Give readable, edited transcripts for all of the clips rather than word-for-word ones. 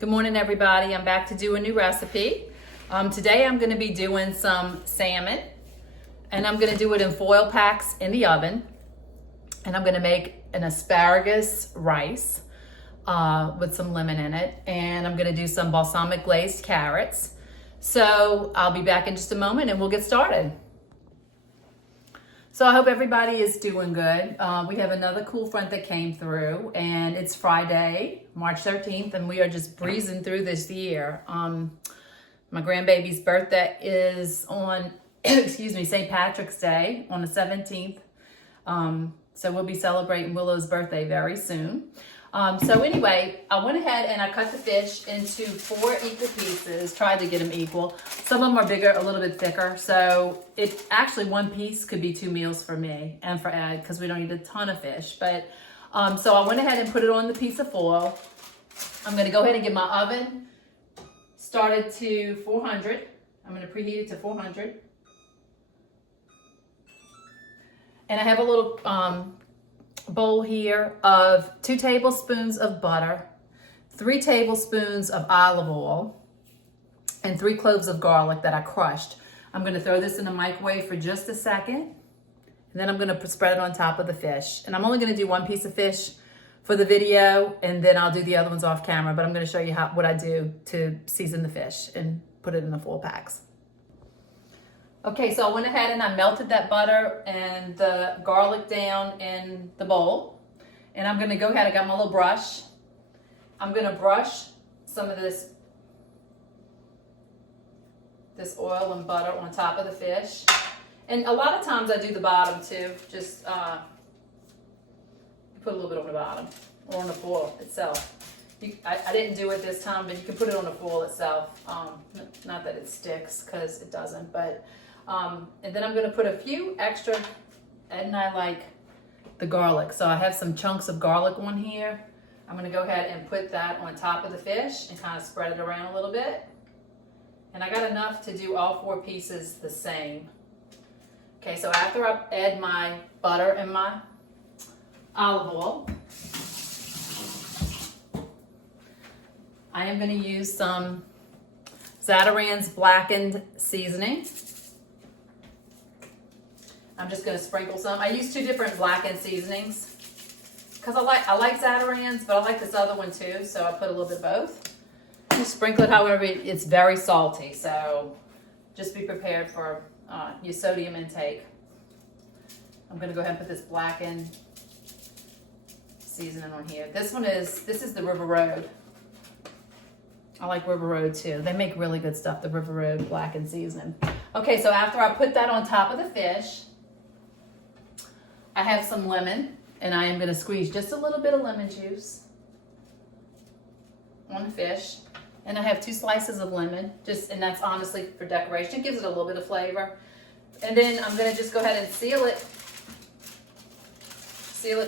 Good morning, everybody. I'm back to do a new recipe. Today I'm going to be doing some salmon, and I'm going to do it in foil packs in the oven. And I'm going to make an asparagus rice with some lemon in it, and I'm going to do some balsamic glazed carrots. So I'll be back in just a moment and we'll get started. So I hope everybody is doing good. We have another cool front that came through, and it's Friday, March 13th, and we are just breezing through this year. My grandbaby's birthday is on, St. Patrick's Day on the 17th. So we'll be celebrating Willow's birthday very soon. So anyway, I went ahead and I cut the fish into 4 equal pieces, tried to get them equal. Some of them are bigger, a little bit thicker. So it actually, one piece could be 2 meals for me and for Ed, because we don't eat a ton of fish. But so I went ahead and put it on the piece of foil. I'm gonna go ahead and get my oven started to 400. I'm gonna preheat it to 400. And I have a little bowl here of 2 tablespoons of butter, 3 tablespoons of olive oil, and 3 cloves of garlic that I crushed. I'm going to throw this in the microwave for just a second, and then I'm going to spread it on top of the fish. And I'm only going to do 1 piece of fish for the video, and then I'll do the other ones off camera, but I'm going to show you what I do to season the fish and put it in the 4 packs. Okay, so I went ahead and I melted that butter and the garlic down in the bowl. And I'm gonna go ahead, I got my little brush. I'm gonna brush some of this oil and butter on top of the fish. And a lot of times I do the bottom too, just put a little bit on the bottom or on the foil itself. I didn't do it this time, but you can put it on the foil itself. Not that it sticks, because it doesn't, but and then I'm going to put a few extra, and I like the garlic. So I have some chunks of garlic on here. I'm going to go ahead and put that on top of the fish and kind of spread it around a little bit. And I got enough to do all 4 pieces the same. Okay, so after I add my butter and my olive oil, I am going to use some Zatarain's blackened seasoning. I'm just going to sprinkle some. I use 2 different blackened seasonings because I like Zatarain's, but I like this other one too, so I put a little bit of both. Just sprinkle it however. It's very salty, so just be prepared for your sodium intake. I'm going to go ahead and put this blackened seasoning on here. This is the River Road. I like River Road too. They make really good stuff, the River Road blackened seasoning. Okay, so after I put that on top of the fish, I have some lemon, and I am going to squeeze just a little bit of lemon juice on the fish. And I have 2 slices of lemon, and that's honestly for decoration. It gives it a little bit of flavor. And then I'm going to just go ahead and seal it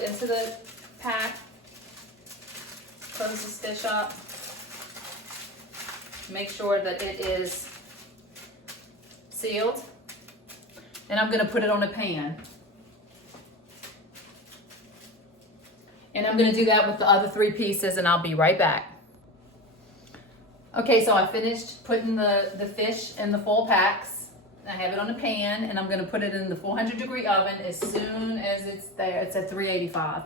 into the pack. Close this fish up. Make sure that it is sealed. And I'm going to put it on a pan. And I'm going to do that with the other 3 pieces, and I'll be right back. Okay, so I finished putting the fish in the full packs. I have it on a pan, and I'm going to put it in the 400-degree oven as soon as it's there. It's at 385.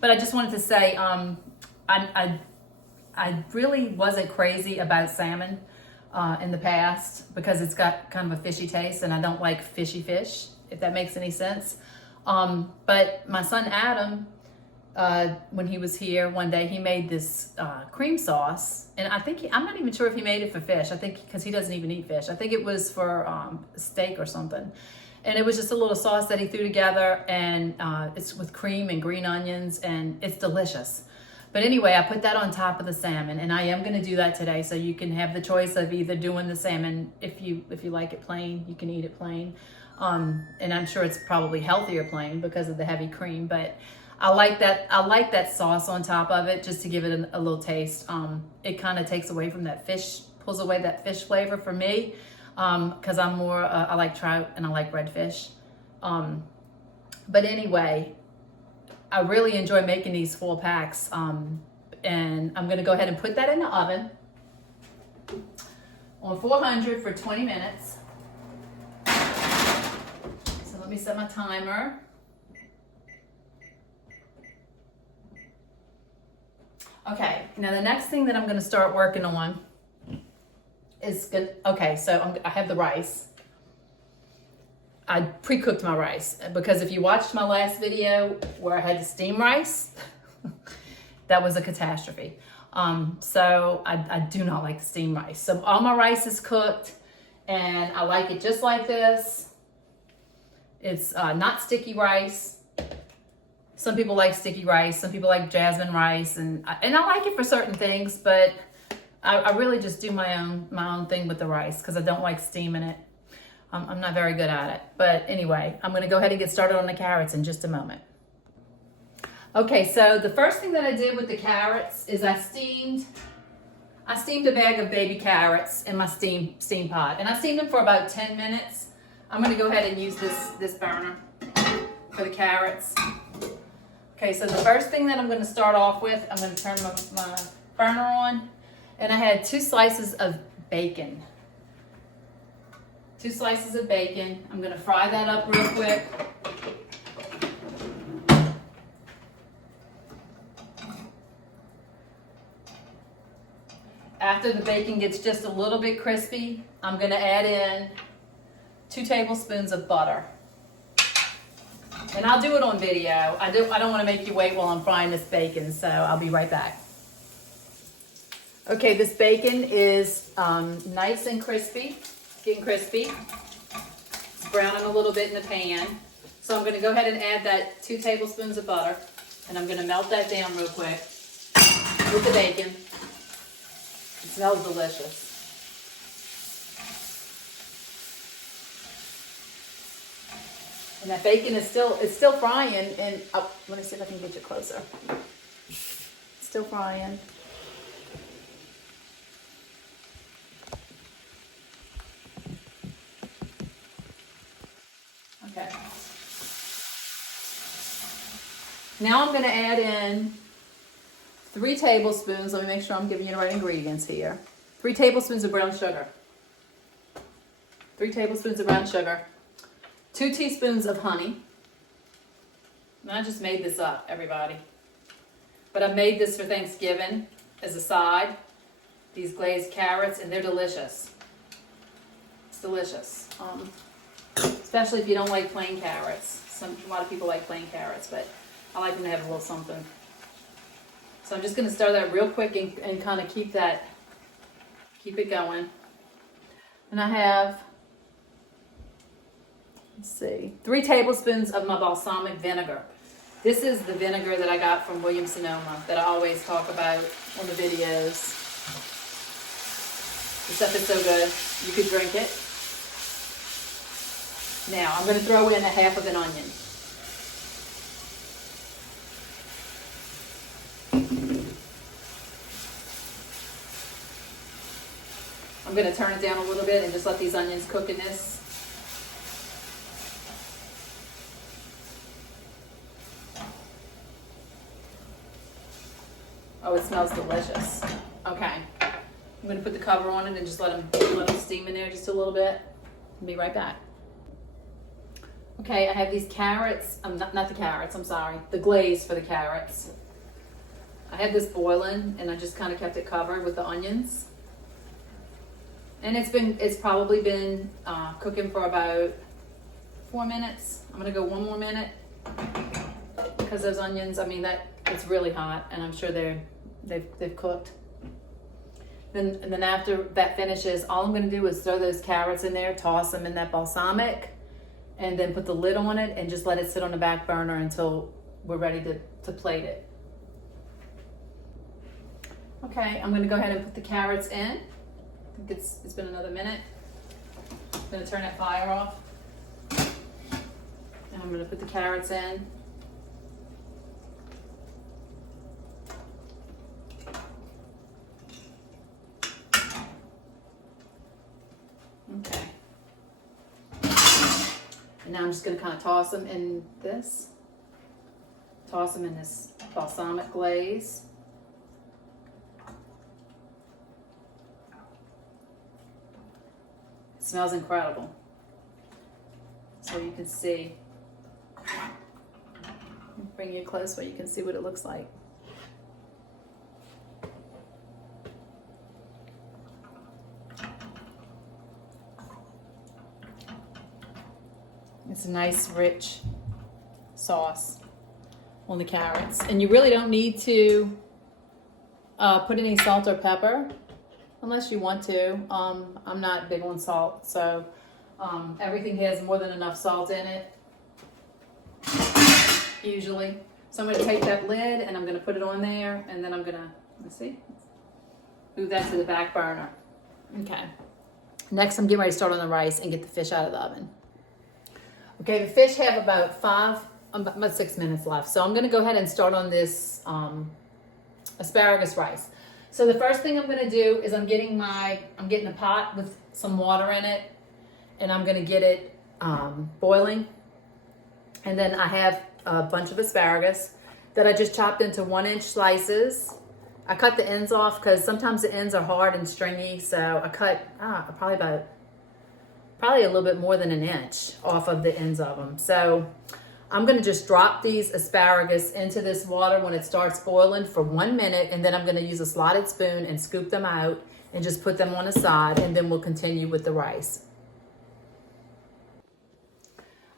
But I just wanted to say, I really wasn't crazy about salmon in the past, because it's got kind of a fishy taste, and I don't like fishy fish, if that makes any sense. But my son Adam, when he was here one day, he made this cream sauce, and I'm not even sure if he made it for fish. I think because he doesn't even eat fish. I think it was for steak or something. And it was just a little sauce that he threw together, and it's with cream and green onions, and it's delicious. But anyway, I put that on top of the salmon, and I am going to do that today, so you can have the choice of either doing the salmon, if you like it plain, you can eat it plain. And I'm sure it's probably healthier plain because of the heavy cream, but I like that sauce on top of it, just to give it a little taste. It kind of takes away from that fish, pulls away that fish flavor for me, because I'm more, I like trout and I like redfish. But anyway, I really enjoy making these 4 packs. And I'm gonna go ahead and put that in the oven on 400 for 20 minutes. So let me set my timer. Okay, now the next thing that I'm gonna start working on is good. Okay, so I have the rice. I pre-cooked my rice because if you watched my last video where I had to steam rice, that was a catastrophe. So I do not like the steam rice. So all my rice is cooked and I like it just like this. It's not sticky rice. Some people like sticky rice, some people like jasmine rice, and I like it for certain things, but I really just do my own thing with the rice because I don't like steaming it. I'm not very good at it. But anyway, I'm gonna go ahead and get started on the carrots in just a moment. Okay, so the first thing that I did with the carrots is I steamed a bag of baby carrots in my steam pot, and I steamed them for about 10 minutes. I'm gonna go ahead and use this burner for the carrots. Okay, so the first thing that I'm going to start off with, I'm going to turn my burner on, and I had 2 slices of bacon. 2 slices of bacon. I'm going to fry that up real quick. After the bacon gets just a little bit crispy, I'm going to add in 2 tablespoons of butter. And I'll do it on video. I don't want to make you wait while I'm frying this bacon, so I'll be right back. Okay, this bacon is nice and crispy, getting crispy. It's browning a little bit in the pan. So I'm going to go ahead and add that 2 tablespoons of butter, and I'm going to melt that down real quick with the bacon. It smells delicious. And that bacon is still frying, and oh, let me see if I can get you closer. Still frying. Okay. Now I'm going to add in 3 tablespoons. Let me make sure I'm giving you the right ingredients here. 3 tablespoons of brown sugar. 3 tablespoons of brown sugar. 2 teaspoons of honey. And I just made this up, everybody. But I made this for Thanksgiving as a side. These glazed carrots, and they're delicious. It's delicious. Especially if you don't like plain carrots. A lot of people like plain carrots, but I like them to have a little something. So I'm just going to stir that real quick and kind of keep it going. And I have, let's see, 3 tablespoons of my balsamic vinegar. This is the vinegar that I got from Williams-Sonoma that I always talk about on the videos. The stuff is so good, you could drink it. Now, I'm going to throw in a half of an onion. I'm going to turn it down a little bit and just let these onions cook in this. Oh, it smells delicious. Okay. I'm going to put the cover on it and just let them steam in there just a little bit. I'll be right back. Okay, I have these carrots. Not the carrots, I'm sorry. The glaze for the carrots. I had this boiling and I just kind of kept it covered with the onions. And it's probably been cooking for about 4 minutes. I'm going to go 1 more minute because those onions, I mean, it's really hot, and I'm sure they've cooked. And then after that finishes, all I'm going to do is throw those carrots in there, toss them in that balsamic, and then put the lid on it and just let it sit on the back burner until we're ready to plate it. Okay, I'm going to go ahead and put the carrots in. I think it's been another minute. I'm going to turn that fire off. And I'm going to put the carrots in. Okay. And now I'm just going to kind of toss them in this. Toss them in this balsamic glaze. smells incredible. So you can see. Bring you close so you can see what it looks like. It's a nice, rich sauce on the carrots. And you really don't need to put any salt or pepper unless you want to. I'm not big on salt, so everything has more than enough salt in it, usually. So I'm going to take that lid and I'm going to put it on there, and then I'm going to, let's see, move that to the back burner. Okay. Next, I'm getting ready to start on the rice and get the fish out of the oven. Okay, the fish have about 6 minutes left. So I'm going to go ahead and start on this asparagus rice. So the first thing I'm going to do is I'm getting a pot with some water in it, and I'm going to get it boiling. And then I have a bunch of asparagus that I just chopped into 1-inch slices. I cut the ends off because sometimes the ends are hard and stringy, so I cut probably a little bit more than 1 inch off of the ends of them. So I'm going to just drop these asparagus into this water when it starts boiling for 1 minute, and then I'm going to use a slotted spoon and scoop them out and just put them on the side, and then we'll continue with the rice.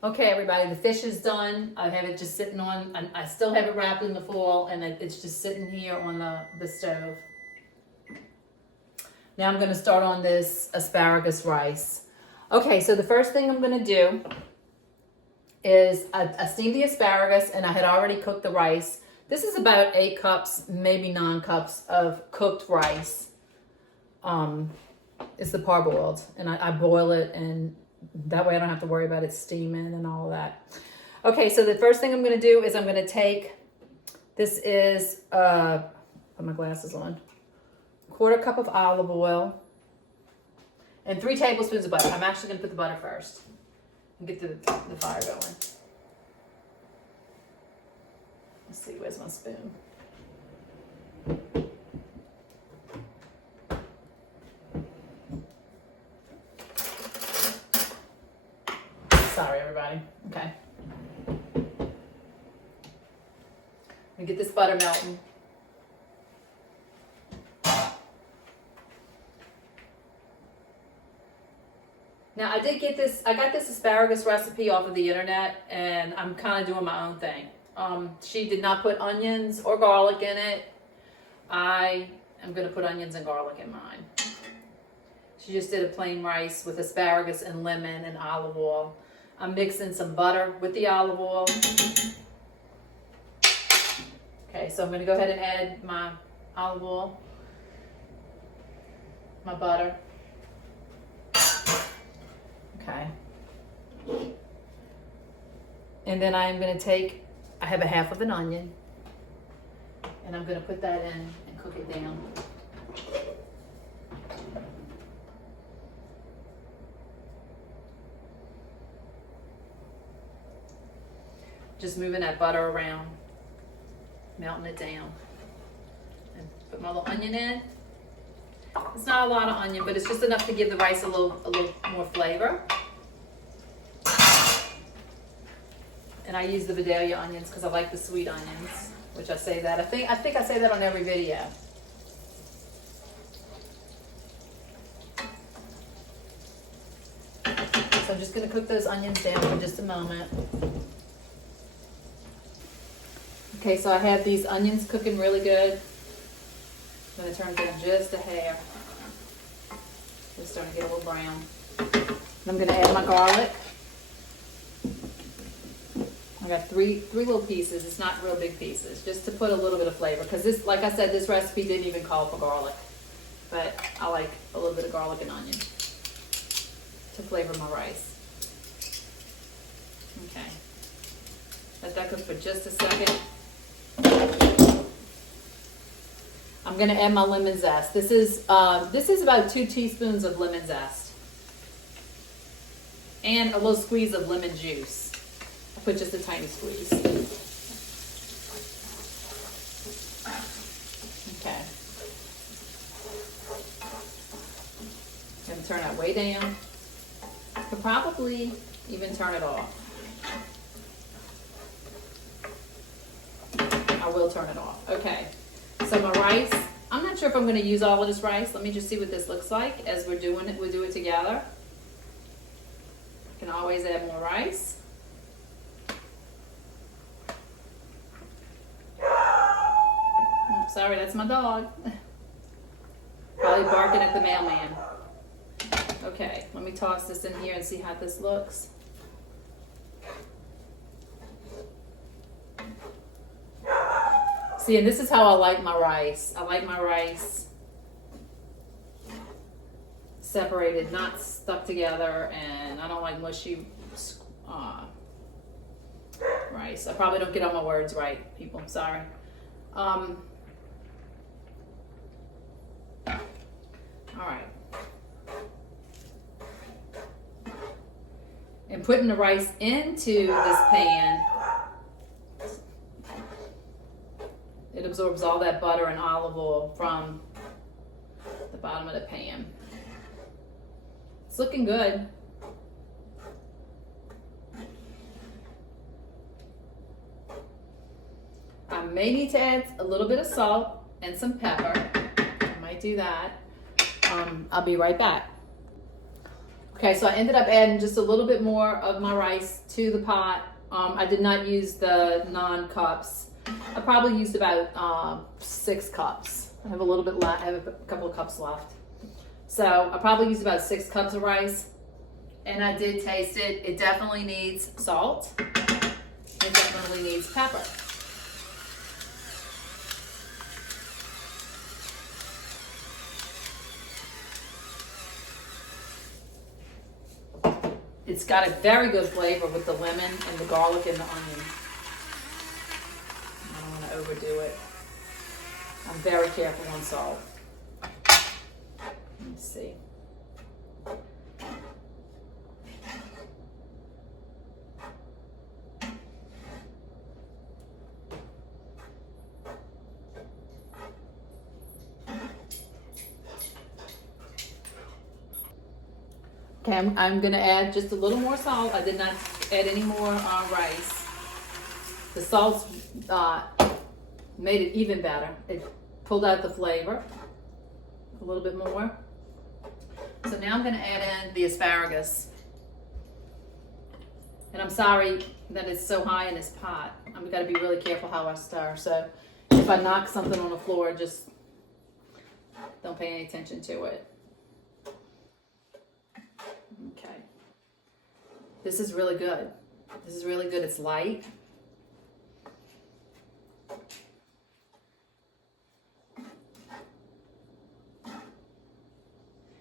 Okay, everybody, the fish is done. I have it just sitting on, I still have it wrapped in the foil, and it's just sitting here on the stove. Now I'm going to start on this asparagus rice. Okay, so the first thing I'm going to do is I steamed the asparagus, and I had already cooked the rice. This is about 8 cups, maybe 9 cups of cooked rice. It's the parboiled, and I boil it, and that way I don't have to worry about it steaming and all of that. Okay, so the first thing I'm going to do is I'm going to take, this is, put my glasses on, 1/4 cup of olive oil, and 3 tablespoons of butter. I'm actually going to put the butter first and get the fire going. Let's see, where's my spoon? Sorry, everybody. Okay. Let me get this butter melting. Now, I got this asparagus recipe off of the internet, and I'm kind of doing my own thing. She did not put onions or garlic in it. I am going to put onions and garlic in mine. She just did a plain rice with asparagus and lemon and olive oil. I'm mixing some butter with the olive oil. Okay, so I'm going to go ahead and add my olive oil, my butter. Okay. And then I'm going to take, I have a 1/2 of an onion, and I'm going to put that in and cook it down. Just moving that butter around, melting it down. And put my little onion in. It's not a lot of onion, but it's just enough to give the rice a little more flavor. And I use the Vidalia onions because I like the sweet onions, which I say that. I think I say that on every video. So I'm just going to cook those onions down for just a moment. Okay, so I have these onions cooking really good. I'm going to turn it down just a hair. They're starting to get a little brown. And I'm going to add my garlic. I got three little pieces. It's not real big pieces, just to put a little bit of flavor. Because this, like I said, this recipe didn't even call for garlic. But I like a little bit of garlic and onion to flavor my rice. Okay. Let that cook for just a second. I'm going to add my lemon zest. This is about 2 teaspoons of lemon zest. And a little squeeze of lemon juice. I'll put just a tiny squeeze. Okay. I'm going to turn that way down. Could probably even turn it off. I will turn it off. Okay, so my rice, I'm not sure if I'm going to use all of this rice. Let me just see what this looks like as we're doing it. We'll do it together. You can always add more rice. Sorry, that's my dog. Probably barking at the mailman. Okay, let me toss this in here and see how this looks. See, and this is how I like my rice. I like my rice separated, not stuck together, and I don't like mushy rice. I probably don't get all my words right, people. I'm sorry. All right. And putting the rice into this pan, it absorbs all that butter and olive oil from the bottom of the pan. It's looking good. I may need to add a little bit of salt and some pepper. I might do that. I'll be right back. Okay, so I ended up adding just a little bit more of my rice to the pot. I did not use the non-cups. I probably used about 6 cups. I have a little bit left. I have a couple of cups left. So I probably used about 6 cups of rice. And I did taste it. It definitely needs salt. It definitely needs pepper. It's got a very good flavor with the lemon and the garlic and the onion. I don't want to overdo it. I'm very careful on salt. Let's see. Okay, I'm going to add just a little more salt. I did not add any more rice. The salt made it even better. It pulled out the flavor a little bit more. So now I'm going to add in the asparagus. And I'm sorry that it's so high in this pot. I've got to be really careful how I stir. So if I knock something on the floor, just don't pay any attention to it. Okay. This is really good. This is really good. It's light.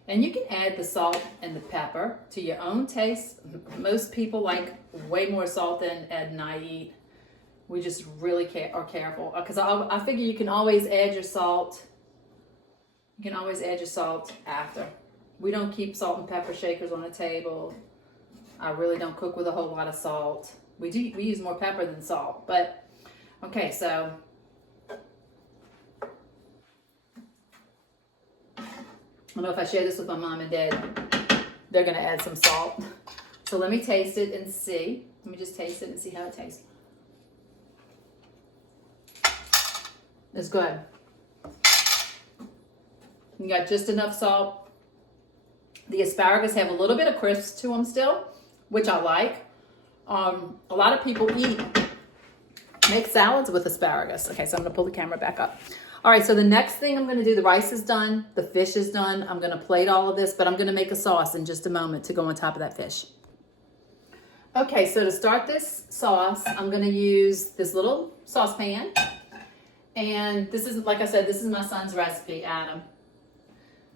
And you can add the salt and the pepper to your own taste. Most people like way more salt than Ed and I eat. We just really are careful. Because I figure you can always add your salt. You can always add your salt after. We don't keep salt and pepper shakers on the table. I really don't cook with a whole lot of salt. We use more pepper than salt. But, okay, so I don't know if I share this with my mom and dad, they're going to add some salt. So let me taste it and see. Let me just taste it and see how it tastes. It's good. You got just enough salt. The asparagus have a little bit of crisp to them still, which I like. A lot of people make salads with asparagus. Okay, so I'm going to pull the camera back up. All right, so the next thing I'm going to do, the rice is done, the fish is done. I'm going to plate all of this, but I'm going to make a sauce in just a moment to go on top of that fish. Okay, so to start this sauce, I'm going to use this little saucepan. And this is, like I said, this is my son's recipe, Adam.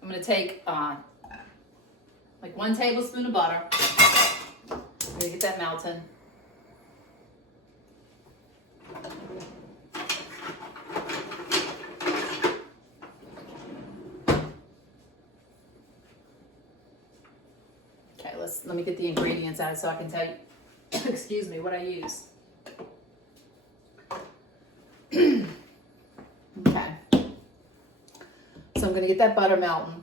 I'm going to take like 1 tablespoon of butter. I'm going to get that melting. Okay, let me get the ingredients out so I can tell you, excuse me, what I use. Okay. So I'm going to get that butter melting.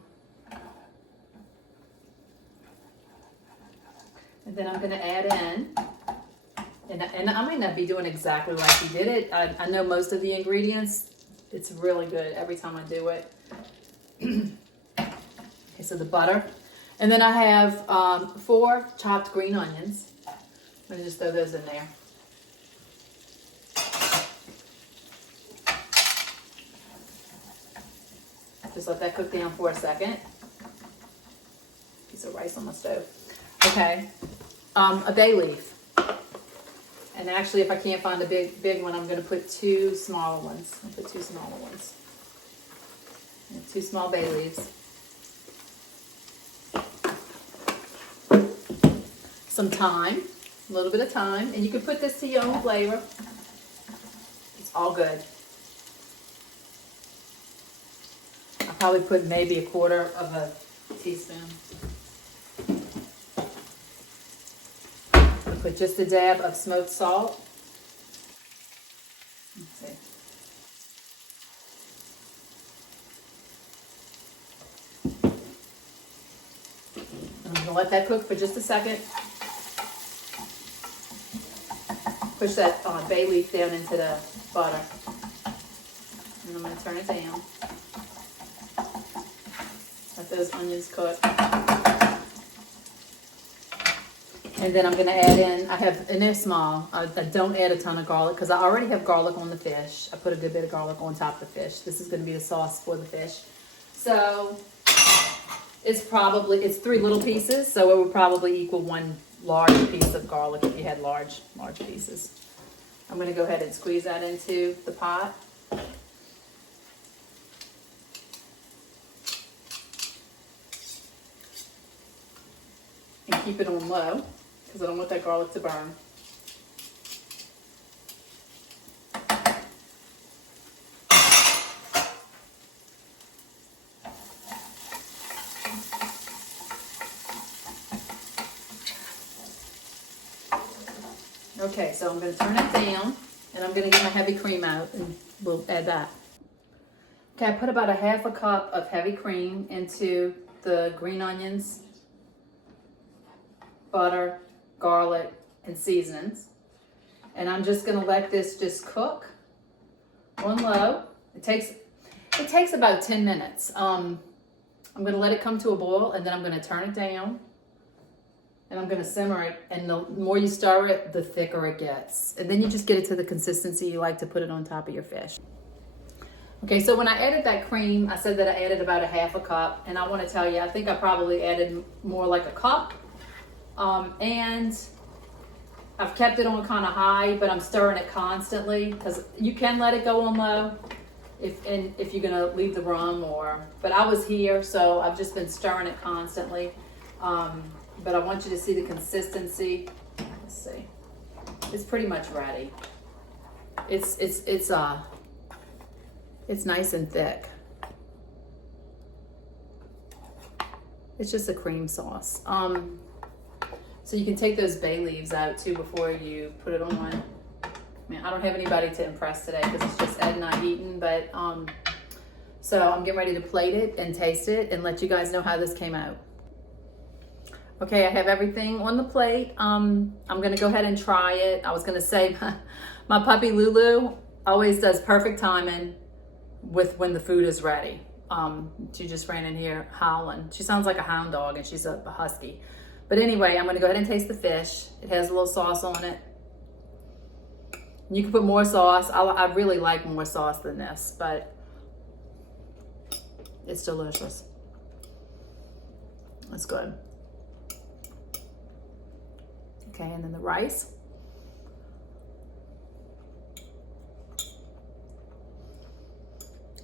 And then I'm going to add in, and I might not be doing exactly like he did it. I know most of the ingredients. It's really good every time I do it. Okay, so the butter. And then I have 4 chopped green onions. Let me just throw those in there. Just let that cook down for a second. Piece of rice on my stove. Okay, a bay leaf. And actually, if I can't find a big one, I'm going to put 2 smaller ones. I'll put 2 smaller ones. And 2 small bay leaves. Some thyme, a little bit of thyme, and you can put this to your own flavor. It's all good. I'll probably put maybe 1/4 of a teaspoon. I'll put just a dab of smoked salt. Let's see. I'm going to let that cook for just a second. Push that bay leaf down into the butter. And I'm going to turn it down. Let those onions cook. And then I'm going to add in, and they're small. I don't add a ton of garlic because I already have garlic on the fish. I put a good bit of garlic on top of the fish. This is going to be the sauce for the fish. So it's 3 little pieces, so it would probably equal 1 large piece of garlic if you had large pieces. I'm going to go ahead and squeeze that into the pot. And keep it on low because I don't want that garlic to burn. Okay, so I'm going to turn it down, and I'm going to get my heavy cream out, and we'll add that. Okay, I put about 1/2 cup of heavy cream into the green onions, butter, garlic, and seasonings. And I'm just going to let this just cook on low. It takes about 10 minutes. I'm going to let it come to a boil, and then I'm going to turn it down. And I'm going to simmer it, and the more you stir it, the thicker it gets. And then you just get it to the consistency you like to put it on top of your fish. Okay, so when I added that cream, I said that I added about 1/2 cup. And I want to tell you, I think I probably added more like a cup. And I've kept it on kind of high, but I'm stirring it constantly because you can let it go on low if you're going to leave the room but I was here, so I've just been stirring it constantly. But I want you to see the consistency. Let's see. It's pretty much ready. It's nice and thick. It's just a cream sauce. So you can take those bay leaves out too before you put it on. I mean, I don't have anybody to impress today because it's just Ed and I eating, but so I'm getting ready to plate it and taste it and let you guys know how this came out. Okay, I have everything on the plate. I'm gonna go ahead and try it. I was gonna say my puppy Lulu always does perfect timing with when the food is ready. She just ran in here howling. She sounds like a hound dog and she's a husky. But anyway, I'm gonna go ahead and taste the fish. It has a little sauce on it. You can put more sauce. I really like more sauce than this, but it's delicious. It's good. Okay, and then the rice.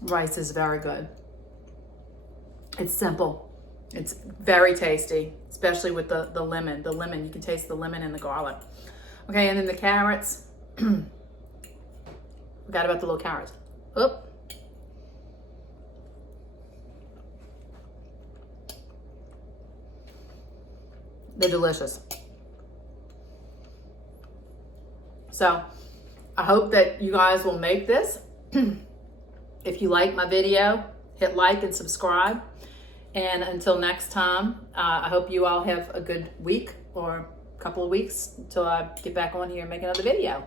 Rice is very good. It's simple. It's very tasty, especially with the lemon. The lemon, you can taste the lemon and the garlic. Okay, and then the carrots. Forgot about the little carrots. Oop. They're delicious. So I hope that you guys will make this. If you like my video, hit like and subscribe. And until next time, I hope you all have a good week or couple of weeks until I get back on here and make another video.